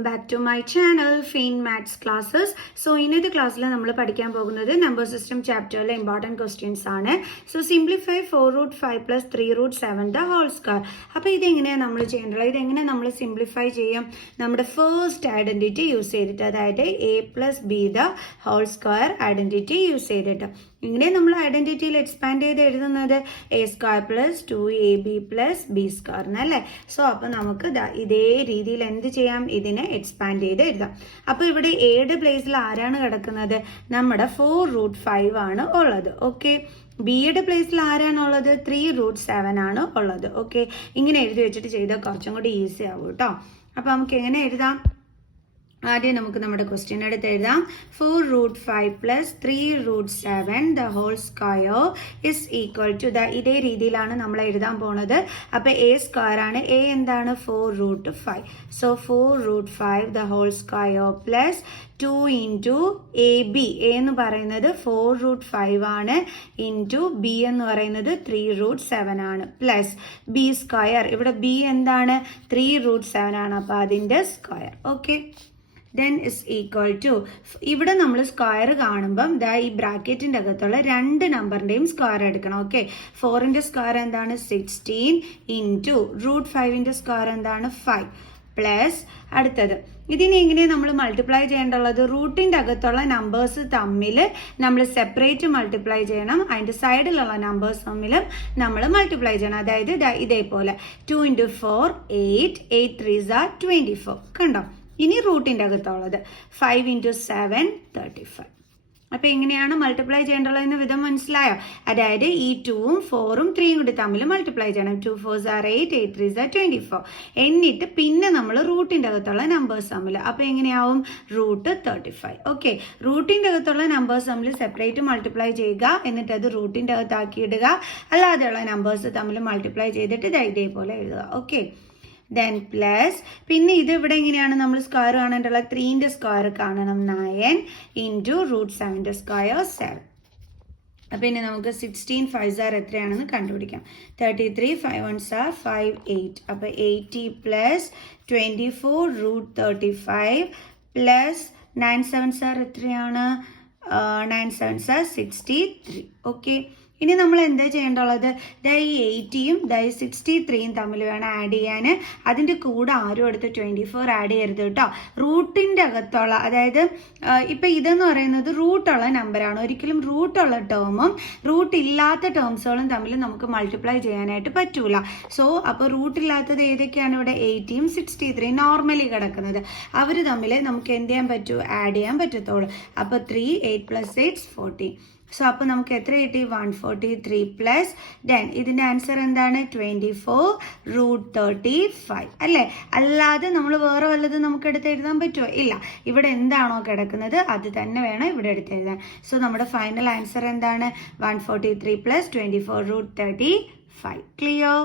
welcome back to my channel Fin Maths Classes. So ഇന്നത്തെ ക്ലാസ്സിൽ നമ്മൾ പഠിക്കാൻ പോകുന്നത് നമ്പർ സിസ്റ്റം ചാപ്റ്ററിലെ ഇമ്പോർട്ടൻറ്റ് ക്വസ്റ്റ്യൻസ് ആണ്. So simplify 4√5 + 3√7 the whole square. അപ്പോൾ ഇതെങ്ങനെയാണ് നമ്മൾ ചെയ്യേണ്ടത്? ഇതെങ്ങനെ നമ്മൾ സിംപ്ലിഫൈ ചെയ്യും? നമ്മുടെ ഫസ്റ്റ് ഐഡന്റിറ്റി യൂസ് ചെയ്തിട്ട്, അതായത് a + b the whole square identity use ചെയ്തിട്ട്. ഇങ്ങനെ നമ്മൾ ഐഡന്റിറ്റിയിൽ എക്സ്പാൻഡ് ചെയ്ത് എഴുതുന്നത് a² + 2ab + b² എന്നല്ലേ. സോ അപ്പോൾ നമുക്ക് ഇതേ രീതിയിൽ എന്ത് ചെയ്യാം? ഇതിനെ എക്സ്പാൻഡ് ചെയ്ത് എഴുതാം. അപ്പോൾ ഇവിടെ എയുടെ പ്ലേസിൽ ആരാണ് കിടക്കുന്നത്? നമ്മുടെ 4√5 ആണ് ഉള്ളത്. ഓക്കെ, ബിയുടെ പ്ലേസിൽ ആരാണുള്ളത്? 3√7 ആണ് ഉള്ളത്. ഓക്കെ, ഇങ്ങനെ എഴുതി വെച്ചിട്ട് ചെയ്താൽ കുറച്ചും കൂടി ഈസി ആവും കേട്ടോ. അപ്പോൾ നമുക്ക് എങ്ങനെ എഴുതാം? ആദ്യം നമുക്ക് നമ്മുടെ ക്വസ്റ്റ്യൻ എടുത്ത് എഴുതാം. 4√5 + 3√7 the whole square is equal to ഇതേ രീതിയിലാണ് നമ്മൾ എഴുതാൻ പോണത്. അപ്പോൾ a² ആണ്. a എന്താണ്? 4√5. So 4√5 the whole square plus 2 into ab. a എന്ന് പറയുന്നത് 4√5 ആണ്, ഇൻറ്റു b എന്ന് പറയുന്നത് 3√7 ആണ്, പ്ലസ് b². ഇവിടെ b എന്താണ്? 3√7 ആണ്. അപ്പോൾ അതിൻ്റെ square. Okay, then is equal to, ഇവിടെ നമ്മൾ സ്ക്വയർ കാണുമ്പം ഈ ബ്രാക്കറ്റിൻ്റെ അകത്തുള്ള രണ്ട് നമ്പറിൻ്റെയും സ്ക്വയർ എടുക്കണം. ഓക്കെ, 4ൻ്റെ സ്ക്വയർ എന്താണ്? 16 ഇൻറ്റു √5ൻ്റെ സ്ക്വയർ എന്താണ്? 5 പ്ലസ് അടുത്തത് ഇതിനെ എങ്ങനെ നമ്മൾ മൾട്ടിപ്ലൈ ചെയ്യേണ്ടുള്ളത്? റൂട്ടിൻ്റെ അകത്തുള്ള നമ്പേഴ്സ് തമ്മിൽ നമ്മൾ സെപ്പറേറ്റ് മൾട്ടിപ്ലൈ ചെയ്യണം, അതിൻ്റെ സൈഡിലുള്ള നമ്പേഴ്സ് തമ്മിലും നമ്മൾ മൾട്ടിപ്ലൈ ചെയ്യണം. അതായത് ഇതേപോലെ 2 × 4 8, 8 3s are 24. കണ്ടോ? ഇനി റൂട്ടിൻ്റെ അകത്തുള്ളത് 5 × 7 35. അപ്പോൾ എങ്ങനെയാണ് മൾട്ടിപ്ലൈ ചെയ്യേണ്ടതെന്ന് വിധം മനസ്സിലായോ? അതായത് ഈ 2ഉം 4ഉം 3ഉം കൂടി തമ്മിൽ മൾട്ടിപ്ലൈ ചെയ്യണം. 2 4s are 8, 8 3s are 24. എന്നിട്ട് പിന്നെ നമ്മൾ റൂട്ടിൻ്റെ അകത്തുള്ള നമ്പേഴ്സ് തമ്മിൽ, അപ്പോൾ എങ്ങനെയാവും? √35. ഓക്കെ, റൂട്ടിൻ്റെ അകത്തുള്ള നമ്പേഴ്സ് തമ്മിൽ സെപ്പറേറ്റ് മൾട്ടിപ്ലൈ ചെയ്യുക, എന്നിട്ട് അത് റൂട്ടിൻ്റെ അകത്താക്കി ഇടുക. അല്ലാതെയുള്ള നമ്പേഴ്സ് തമ്മിൽ മൾട്ടിപ്ലൈ ചെയ്തിട്ട് ഇതേപോലെ എഴുതുക. ഓക്കെ, ദെൻ പ്ലസ് പിന്നെ ഇത് ഇവിടെ എങ്ങനെയാണ് നമ്മൾ സ്ക്വയർ കാണേണ്ടത്? 3ൻ്റെ സ്ക്വയർ കാണണം 9 ഇൻറ്റു √7ൻ്റെ സ്ക്വയർ 7. അപ്പം ഇനി നമുക്ക് 16 5s are എത്രയാണെന്ന് കണ്ടുപിടിക്കാം. 33 5 1s are 5 8. അപ്പോൾ 80 + 24 √35 പ്ലസ് 9 7s are എത്രയാണ്? 9 7s are 63. ഓക്കെ, ഇനി നമ്മൾ എന്താ ചെയ്യേണ്ടുള്ളത്? ഈ 80യും ഈ 63യും തമ്മിൽ വേണം ആഡ് ചെയ്യാൻ. അതിൻ്റെ കൂടെ ആരും അടുത്ത് 24 ആഡ് ചെയ്യരുത് കേട്ടോ. റൂട്ടിൻ്റെ അകത്തുള്ള, അതായത് ഇപ്പം ഇതെന്ന് പറയുന്നത് റൂട്ടുള്ള നമ്പറാണ്. ഒരിക്കലും റൂട്ടുള്ള ടേമും റൂട്ട് ഇല്ലാത്ത ടേംസുകളും തമ്മിൽ നമുക്ക് മൾട്ടിപ്ലൈ ചെയ്യാനായിട്ട് പറ്റൂല. സോ അപ്പോൾ റൂട്ടില്ലാത്തത് ഏതൊക്കെയാണ്? ഇവിടെ 80യും 63 നോർമലി കിടക്കുന്നത്. അവർ തമ്മിൽ നമുക്ക് എന്ത് ചെയ്യാൻ പറ്റൂ? ആഡ് ചെയ്യാൻ പറ്റത്തുള്ളൂ. അപ്പോൾ 3 8 + 8 14. സോ അപ്പോൾ നമുക്ക് എത്ര കിട്ടി? 143 പ്ലസ് ദെൻ ഇതിൻ്റെ ആൻസർ എന്താണ്? 24 √35 അല്ലേ? അല്ലാതെ നമ്മൾ വേറെ വല്ലതും നമുക്ക് എടുത്ത് എഴുതാൻ പറ്റുമോ? ഇല്ല. ഇവിടെ എന്താണോ കിടക്കുന്നത് അത് തന്നെ വേണം ഇവിടെ എടുത്ത് എഴുതാൻ. സോ നമ്മുടെ ഫൈനൽ ആൻസർ എന്താണ്? 143 + 24 √35. ക്ലിയർ?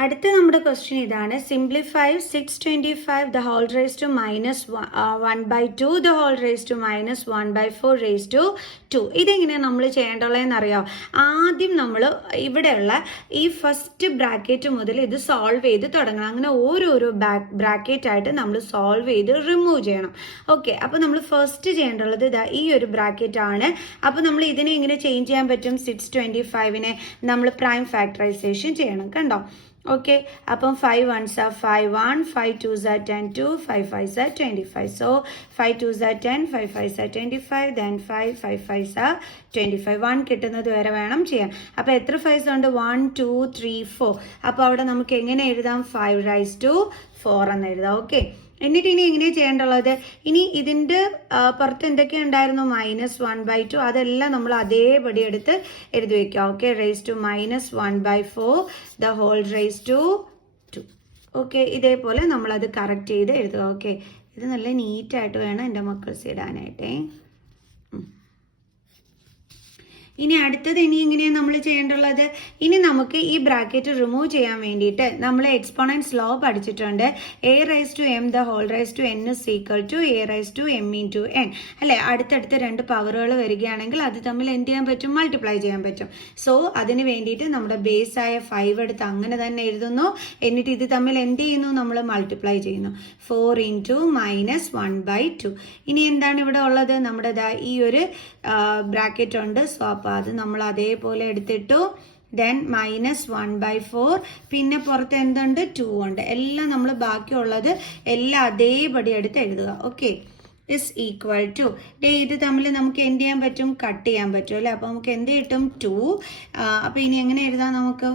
അടുത്ത നമ്മുടെ ക്വസ്റ്റ്യൻ ഇതാണ്. Simplify 625 the whole raised to -1/2 the whole raised to -1/4 raised to 2. ഇതെങ്ങനെയാണ് നമ്മൾ ചെയ്യേണ്ടതെന്ന് അറിയാം? ആദ്യം നമ്മൾ ഇവിടെയുള്ള ഈ ഫസ്റ്റ് ബ്രാക്കറ്റ് മുതൽ ഇത് സോൾവ് ചെയ്ത് തുടങ്ങണം. അങ്ങനെ ഓരോരോ ബ്രാക്കറ്റായിട്ട് നമ്മൾ സോൾവ് ചെയ്ത് റിമൂവ് ചെയ്യണം. ഓക്കെ, അപ്പോൾ നമ്മൾ ഫസ്റ്റ് ചെയ്യേണ്ടുള്ളത് ഈ ഒരു ബ്രാക്കറ്റ് ആണ്. അപ്പോൾ നമ്മൾ ഇതിനെ എങ്ങനെ ചേഞ്ച് ചെയ്യാൻ പറ്റും? 625നെ നമ്മൾ പ്രൈം ഫാക്ടറൈസേഷൻ ചെയ്യണം. കണ്ടോ? ഓക്കെ, അപ്പം 5 1s are 5 1, 5 2s are 10 2, 5 5s are 25. So 5 2s are 10, 5 5s are 25, then 5 5 5s are 25. 1 കിട്ടുന്നത് വരെ വേണം ചെയ്യാൻ. അപ്പോൾ എത്ര 5s ഉണ്ട്? 1 2 3 4. അപ്പോൾ അവിടെ നമുക്ക് എങ്ങനെ എഴുതാം? 5⁻4 എന്ന് എഴുതാം. ഓക്കെ, എന്നിട്ട് ഇനി എങ്ങനെയാണ് ചെയ്യേണ്ടുള്ളത്? ഇനി ഇതിൻ്റെ പുറത്ത് എന്തൊക്കെ ഉണ്ടായിരുന്നു? -1/2. അതെല്ലാം നമ്മൾ അതേപടി എടുത്ത് എഴുതി വയ്ക്കുക. Okay, raised to -1/4 the whole raised to 2. Okay, ഇതേപോലെ നമ്മളത് കറക്റ്റ് ചെയ്ത് എഴുതുക. ഓക്കെ, ഇത് നല്ല നീറ്റായിട്ട് വേണം എൻ്റെ മക്കൾസ് ഇടാനായിട്ടേ. ഇനി അടുത്തത് എങ്ങനെയാണ് നമ്മൾ ചെയ്യേണ്ടുള്ളത്? ഇനി നമുക്ക് ഈ ബ്രാക്കറ്റ് റിമൂവ് ചെയ്യാൻ വേണ്ടിയിട്ട് നമ്മൾ എക്സ്പോണൻസ് ലോ പഠിച്ചിട്ടുണ്ട്. a⁻m⁴ n a⁻m അല്ലെ? അടുത്തടുത്ത് രണ്ട് പവറുകൾ വരികയാണെങ്കിൽ അത് തമ്മിൽ എന്ത് ചെയ്യാൻ പറ്റും? മൾട്ടിപ്ലൈ ചെയ്യാൻ പറ്റും. സോ അതിന് വേണ്ടിയിട്ട് നമ്മുടെ ബേസ് ആയ 5 എടുത്ത് അങ്ങനെ തന്നെ എഴുതുന്നു. എന്നിട്ട് ഇത് തമ്മിൽ എന്ത് ചെയ്യുന്നു? നമ്മൾ മൾട്ടിപ്ലൈ ചെയ്യുന്നു. 4 × -1/2. ഇനി എന്താണ് ഇവിടെ ഉള്ളത്? നമ്മുടെ ഈ ഒരു ബ്രാക്കറ്റ് ഉണ്ട്. സോ അപ്പോൾ അത് നമ്മൾ അതേപോലെ എടുത്തിട്ടു. ദെൻ -1/4. പിന്നെ പുറത്ത് എന്തുണ്ട്? 2 ഉണ്ട്. എല്ലാം നമ്മൾ ബാക്കിയുള്ളത് എല്ലാം അതേപടി എടുത്ത് എഴുതുക. ഓക്കെ, ഇസ് ഈക്വൽ ടു ഇത് തമ്മിൽ നമുക്ക് എന്ത് ചെയ്യാൻ പറ്റും? കട്ട് ചെയ്യാൻ പറ്റും അല്ലേ? അപ്പോൾ നമുക്ക് എന്ത് കിട്ടും? 2. അപ്പോൾ ഇനി എങ്ങനെ എഴുതാം നമുക്ക്?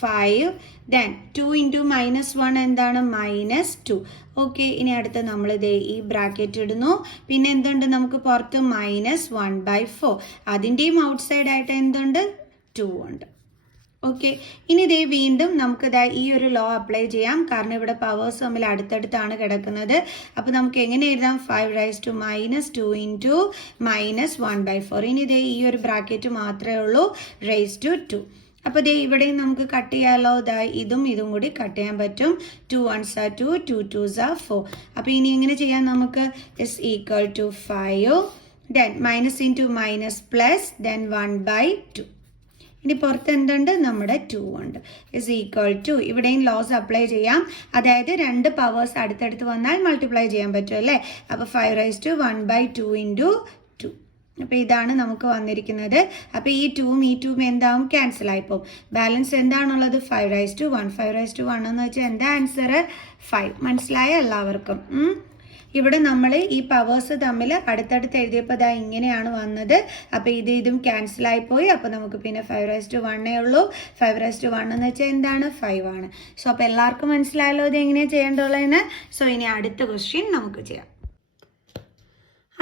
5. ദെൻ 2 × -1 എന്താണ്? -2. ഓക്കെ, ഇനി അടുത്ത് നമ്മൾ ഈ ബ്രാക്കറ്റ് ഇടുന്നു. പിന്നെ എന്തുണ്ട്? നമുക്ക് പുറത്ത് -1/4. അതിൻ്റെയും ഔട്ട് സൈഡ് ആയിട്ട് എന്തുണ്ട്? 2 ഉണ്ട്. ഓക്കെ, ഇനി വീണ്ടും നമുക്ക് ഈ ഒരു ലോ അപ്ലൈ ചെയ്യാം. കാരണം ഇവിടെ പവേഴ്സ് തമ്മിൽ അടുത്തടുത്താണ് കിടക്കുന്നത്. അപ്പോൾ നമുക്ക് എങ്ങനെ എഴുതാം? 5⁻2 × -1/4. ഇനി ഈ ഒരു ബ്രാക്കറ്റ് മാത്രമേ ഉള്ളൂ, ⁻². അപ്പോൾ ഇവിടെയും നമുക്ക് കട്ട് ചെയ്യാമല്ലോ. ഇതും കൂടി കട്ട് ചെയ്യാൻ പറ്റും. 2 1s are 2, 2 2s are 4. അപ്പോൾ ഇനി എങ്ങനെ ചെയ്യാം? നമുക്ക് is equal to 5, then minus into minus plus, then 1/2. ഇനി പുറത്ത് എന്തുണ്ട്? നമ്മുടെ 2 ഉണ്ട്. is equal to ഇവിടെയും ലോസ് അപ്ലൈ ചെയ്യാം. അതായത് രണ്ട് പവേഴ്സ് അടുത്തടുത്ത് വന്നാൽ മൾട്ടിപ്ലൈ ചെയ്യാൻ പറ്റും അല്ലേ? അപ്പോൾ 5⁻1/2 × 2. അപ്പോൾ ഇതാണ് നമുക്ക് വന്നിരിക്കുന്നത്. അപ്പോൾ ഈ 2ഉം ഈ 2ഉം എന്താവും? ക്യാൻസൽ ആയിപ്പോവും. ബാലൻസ് എന്താണുള്ളത്? 5⁻1. 5⁻1 എന്ന് വെച്ചാൽ എന്താ ആൻസർ? 5. മനസ്സിലായ എല്ലാവർക്കും? ഇവിടെ നമ്മൾ ഈ പവേഴ്സ് തമ്മിൽ അടുത്തടുത്ത് എഴുതിയപ്പോൾ ഇങ്ങനെയാണ് വന്നത്. അപ്പോൾ ഇതും ക്യാൻസൽ ആയിപ്പോയി. അപ്പോൾ നമുക്ക് പിന്നെ 5⁻1 ഉള്ളൂ. 5⁻1 എന്ന് വെച്ചാൽ എന്താണ്? 5 ആണ്. സോ അപ്പോൾ എല്ലാവർക്കും മനസ്സിലായല്ലോ ഇത് എങ്ങനെയാണ് ചെയ്യേണ്ടതെന്ന്. സോ ഇനി അടുത്ത ക്വസ്റ്റ്യൻ നമുക്ക് ചെയ്യാം.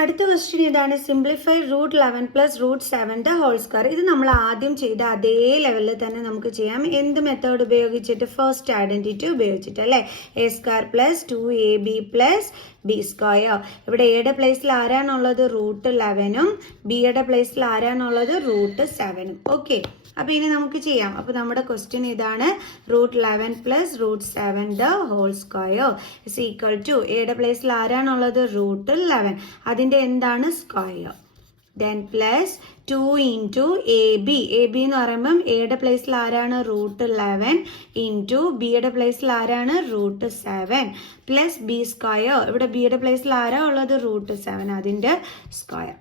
അടുത്ത ക്വസ്റ്റ്യൻ ഇതാണ്. സിംപ്ലിഫൈ √11 + √7² ഇത് നമ്മൾ ആദ്യം ചെയ്ത അതേ ലെവലിൽ തന്നെ നമുക്ക് ചെയ്യാം. എന്ത് മെത്തേഡ് ഉപയോഗിച്ചിട്ട്? ഫസ്റ്റ് ഐഡന്റിറ്റി ഉപയോഗിച്ചിട്ട് അല്ലേ? a² + 2ab + b². ഇവിടെ എയുടെ പ്ലേസിൽ ആരാണുള്ളത്? √11ഉം ബിയുടെ പ്ലേസിൽ ആരാണുള്ളത്? √7ഉം. ഓക്കെ, അപ്പോൾ ഇനി നമുക്ക് ചെയ്യാം. അപ്പോൾ നമ്മുടെ ക്വസ്റ്റ്യൻ ഇതാണ്. √11 + √7² is equal to എയുടെ പ്ലേസിൽ ആരാണുള്ളത്? √11. അതിൻ്റെ എന്താണ്? Square. Then plus 2 × ab. ab എന്ന് പറയുമ്പം എയുടെ പ്ലേസിൽ ആരാണ്? √11 ഇൻറ്റു ബിയുടെ പ്ലേസിൽ ആരാണ്? √7 പ്ലസ് b². ഇവിടെ ബിയുടെ പ്ലേസിൽ ആരാ ഉള്ളത്? √7. അതിൻ്റെ സ്ക്വയർ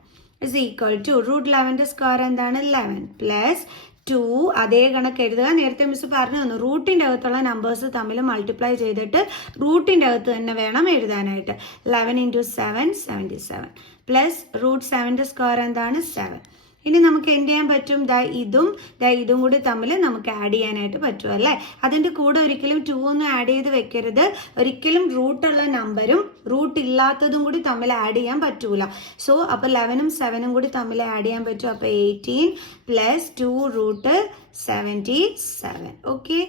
is equal to √11ന്റെ സ്ക്വയർ എന്താണ്? 11 പ്ലസ് 2 അതേ കണക്ക് എഴുതുക. നേരത്തെ മിസ് പറഞ്ഞു തന്നു റൂട്ടിൻ്റെ അകത്തുള്ള നമ്പേഴ്സ് തമ്മിൽ മൾട്ടിപ്ലൈ ചെയ്തിട്ട് റൂട്ടിൻ്റെ അകത്ത് തന്നെ വേണം എഴുതാനായിട്ട്. 11 × 7 77 പ്ലസ് √7ന്റെ സ്ക്വയർ എന്താണ്? 7. ഇനി നമുക്ക് എന്ത് ചെയ്യാൻ പറ്റും? ഇതും കൂടി തമ്മിൽ നമുക്ക് ആഡ് ചെയ്യാനായിട്ട് പറ്റും അല്ലേ? അതിൻ്റെ കൂടെ ഒരിക്കലും 2 ഒന്നും ആഡ് ചെയ്ത് വെക്കരുത്. ഒരിക്കലും റൂട്ടുള്ള നമ്പറും റൂട്ട് ഇല്ലാത്തതും കൂടി തമ്മിൽ ആഡ് ചെയ്യാൻ പറ്റൂല. സോ അപ്പോൾ 11ഉം 7ഉം കൂടി തമ്മിൽ ആഡ് ചെയ്യാൻ പറ്റും. അപ്പോൾ 18 പ്ലസ് 2√77. ഓക്കെ,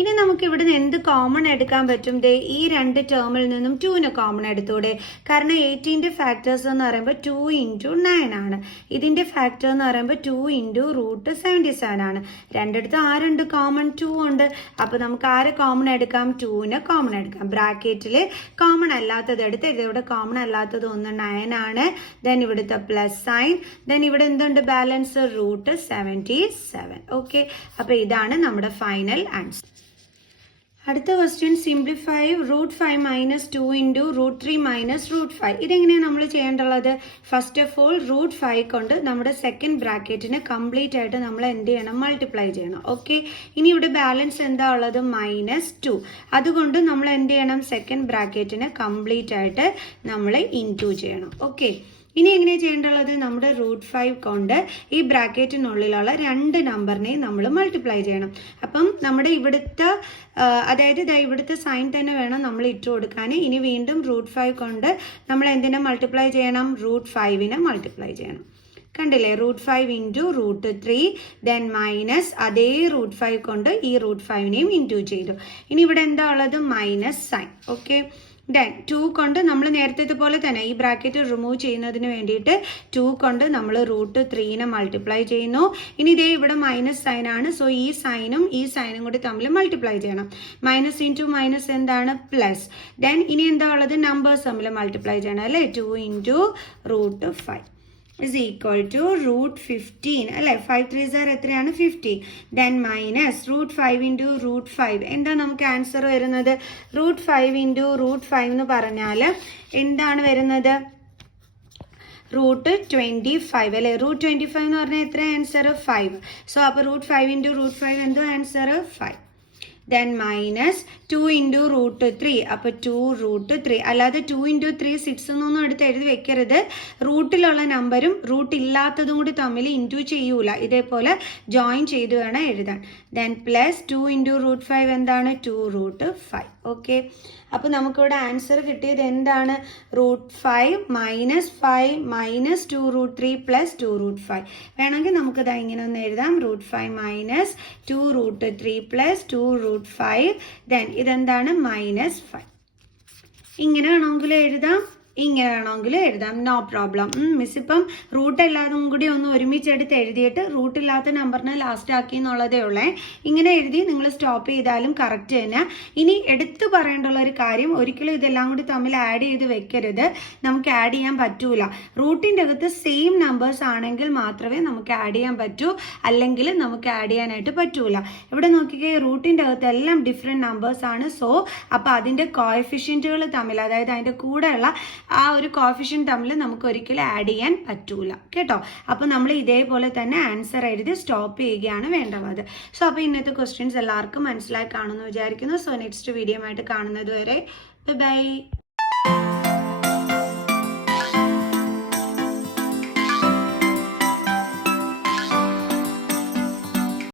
ഇനി നമുക്ക് ഇവിടെ നിന്ന് എന്ത് കോമൺ എടുക്കാൻ പറ്റും? ഈ രണ്ട് ടേമിൽ നിന്നും 2ന് കോമൺ എടുത്തൂടെ? കാരണം 18ന്റെ ഫാക്ടേഴ്സ് എന്ന് പറയുമ്പോൾ 2 × 9 ആണ്. ഇതിൻ്റെ ഫാക്ടർ എന്ന് പറയുമ്പോൾ 2 × √77 ആണ്. രണ്ടിടത്ത് ആരുണ്ട്? കോമൺ 2 ഉണ്ട്. അപ്പോൾ നമുക്ക് ആരെ കോമൺ എടുക്കാം? 2ന് കോമൺ എടുക്കാം. ബ്രാക്കറ്റിൽ കോമൺ അല്ലാത്തത് എടുത്ത് ഇവിടെ കോമൺ അല്ലാത്തത് 9 ആണ്. ദെൻ ഇവിടുത്തെ പ്ലസ് സൈൻ. ദെൻ ഇവിടെ എന്തുണ്ട്? ബാലൻസ് √77. ഓക്കെ, അപ്പോൾ ഇതാണ് നമ്മുടെ ഫൈനൽ ആൻസർ. അടുത്ത ക്വസ്റ്റ്യൻ. സിംപ്ലിഫൈ √5 - 2 × √3 - √5. ഇതെങ്ങനെയാണ് നമ്മൾ ചെയ്യേണ്ടുള്ളത്? ഫസ്റ്റ് ഓഫ് ഓൾ √5 കൊണ്ട് നമ്മുടെ സെക്കൻഡ് ബ്രാക്കറ്റിനെ കംപ്ലീറ്റ് ആയിട്ട് നമ്മൾ എന്ത് ചെയ്യണം? മൾട്ടിപ്ലൈ ചെയ്യണം. ഓക്കെ, ഇനി ഇവിടെ ബാലൻസ് എന്താ ഉള്ളത്? -2. അതുകൊണ്ട് നമ്മൾ എന്ത് ചെയ്യണം? സെക്കൻഡ് ബ്രാക്കറ്റിനെ കംപ്ലീറ്റ് ആയിട്ട് നമ്മൾ ഇൻറ്റു ചെയ്യണം. ഓക്കെ, ഇനി എങ്ങനെയാണ് ചെയ്യേണ്ടുള്ളത്? നമ്മുടെ √5 കൊണ്ട് ഈ ബ്രാക്കറ്റിനുള്ളിലുള്ള രണ്ട് നമ്പറിനെയും നമ്മൾ മൾട്ടിപ്ലൈ ചെയ്യണം. അപ്പം നമ്മുടെ ഇവിടുത്തെ അതായത് ഇവിടുത്തെ സൈൻ തന്നെ വേണം നമ്മൾ ഇട്ട് കൊടുക്കാൻ. ഇനി വീണ്ടും √5 കൊണ്ട് നമ്മൾ എന്തിനെ മൾട്ടിപ്ലൈ ചെയ്യണം? √5നെ മൾട്ടിപ്ലൈ ചെയ്യണം. കണ്ടില്ലേ? √5 × √3 ദെൻ മൈനസ് അതേ √5 കൊണ്ട് ഈ √5നെയും ഇൻറ്റു ചെയ്തു. ഇനി ഇവിടെ എന്താ ഉള്ളത്? Minus sign. ഓക്കെ, ദെൻ 2 കൊണ്ട് നമ്മൾ നേരത്തെ പോലെ തന്നെ ഈ ബ്രാക്കറ്റ് റിമൂവ് ചെയ്യുന്നതിന് വേണ്ടിയിട്ട് 2 കൊണ്ട് നമ്മൾ √3 മൾട്ടിപ്ലൈ ചെയ്യുന്നു. ഇനി ഇതേ ഇവിടെ മൈനസ് സൈൻ ആണ്. സോ ഈ സൈനും കൂടി തമ്മിൽ മൾട്ടിപ്ലൈ ചെയ്യണം. മൈനസ് ഇൻറ്റു മൈനസ് എന്താണ് പ്ലസ്. ദെൻ ഇനി എന്താ ഉള്ളത് നമ്പേഴ്സ് തമ്മിൽ മൾട്ടിപ്ലൈ ചെയ്യണം അല്ലേ. 2 ഇൻറ്റു √5 is equal to √15 അല്ലേ. 5 3s are എത്രയാണ് 50. ദെൻ മൈനസ് √5 ഇൻറ്റു √5 എന്താ നമുക്ക് ആൻസർ വരുന്നത്. √5 ഇൻറ്റു √5 എന്ന് പറഞ്ഞാൽ എന്താണ് വരുന്നത് √25 അല്ലേ. √25 എന്ന് പറഞ്ഞാൽ എത്ര ആൻസർ 5. സോ അപ്പോൾ √5 ഇൻറ്റു √5 എന്തോ ആൻസർ 5. ദെൻ മൈനസ് 2 ഇൻറ്റു √3 അപ്പോൾ 2√3 അല്ലാതെ 2 ഇൻറ്റു 3 6 എന്നൊന്നും എടുത്ത് എഴുതി വെക്കരുത്. റൂട്ടിലുള്ള നമ്പറും റൂട്ട് ഇല്ലാത്തതും കൂടി തമ്മിൽ ഇൻറ്റു ചെയ്യൂല, ഇതേപോലെ ജോയിൻ ചെയ്ത് വേണം എഴുതാൻ. ദെൻ പ്ലസ് 2 ഇൻറ്റു √5 എന്താണ് 2√5. ഓക്കെ, അപ്പോൾ നമുക്കിവിടെ ആൻസർ കിട്ടിയത് എന്താണ് √5 മൈനസ് 5 മൈനസ് 2√3 പ്ലസ് 2√5. വേണമെങ്കിൽ നമുക്കിത് ഇങ്ങനെ ഒന്ന് എഴുതാം. √5 മൈനസ് 2√3 പ്ലസ് 2√5. ദെൻ ഇതെന്താണ് -5. ഇങ്ങനെ വേണമെങ്കിൽ എഴുതാം, ഇങ്ങനെ വേണമെങ്കിൽ എഴുതാം, നോ പ്രോബ്ലം. മിസ് ഇപ്പം റൂട്ട് എല്ലാതും കൂടി ഒന്ന് ഒരുമിച്ചെടുത്ത് എഴുതിയിട്ട് റൂട്ടില്ലാത്ത നമ്പറിനെ ലാസ്റ്റ് ആക്കി എന്നുള്ളതേ ഉള്ളേ. ഇങ്ങനെ എഴുതി നിങ്ങൾ സ്റ്റോപ്പ് ചെയ്താലും കറക്റ്റ് തന്നെ. ഇനി എടുത്തു പറയേണ്ടുള്ള ഒരു കാര്യം, ഒരിക്കലും ഇതെല്ലാം കൂടി തമ്മിൽ ആഡ് ചെയ്ത് വെക്കരുത്. നമുക്ക് ആഡ് ചെയ്യാൻ പറ്റൂല. റൂട്ടിൻ്റെ അകത്ത് സെയിം നമ്പേഴ്സ് ആണെങ്കിൽ മാത്രമേ നമുക്ക് ആഡ് ചെയ്യാൻ പറ്റൂ, അല്ലെങ്കിൽ നമുക്ക് ആഡ് ചെയ്യാനായിട്ട് പറ്റൂല. ഇവിടെ നോക്കിക്കേ, റൂട്ടിൻ്റെ അകത്ത് എല്ലാം ഡിഫറെൻറ്റ് നമ്പേഴ്സ് ആണ്. സോ അപ്പോൾ അതിൻ്റെ കോഎഫിഷ്യൻറ്റുകൾ തമ്മിൽ, അതായത് അതിൻ്റെ കൂടെയുള്ള ആ ഒരു കോഫിഷ്യൻ തമ്മിൽ നമുക്ക് ഒരിക്കലും ആഡ് ചെയ്യാൻ പറ്റൂല കേട്ടോ. അപ്പോൾ നമ്മൾ ഇതേപോലെ തന്നെ ആൻസർ എഴുതി സ്റ്റോപ്പ് ചെയ്യുകയാണ് വേണ്ടത്. സോ അപ്പോൾ ഇന്നത്തെ ക്വസ്റ്റ്യൻസ് എല്ലാവർക്കും മനസ്സിലായി കാണുമെന്ന് വിചാരിക്കുന്നു. സോ നെക്സ്റ്റ് വീഡിയോ ആയിട്ട് കാണുന്നത് വരെ ബൈ.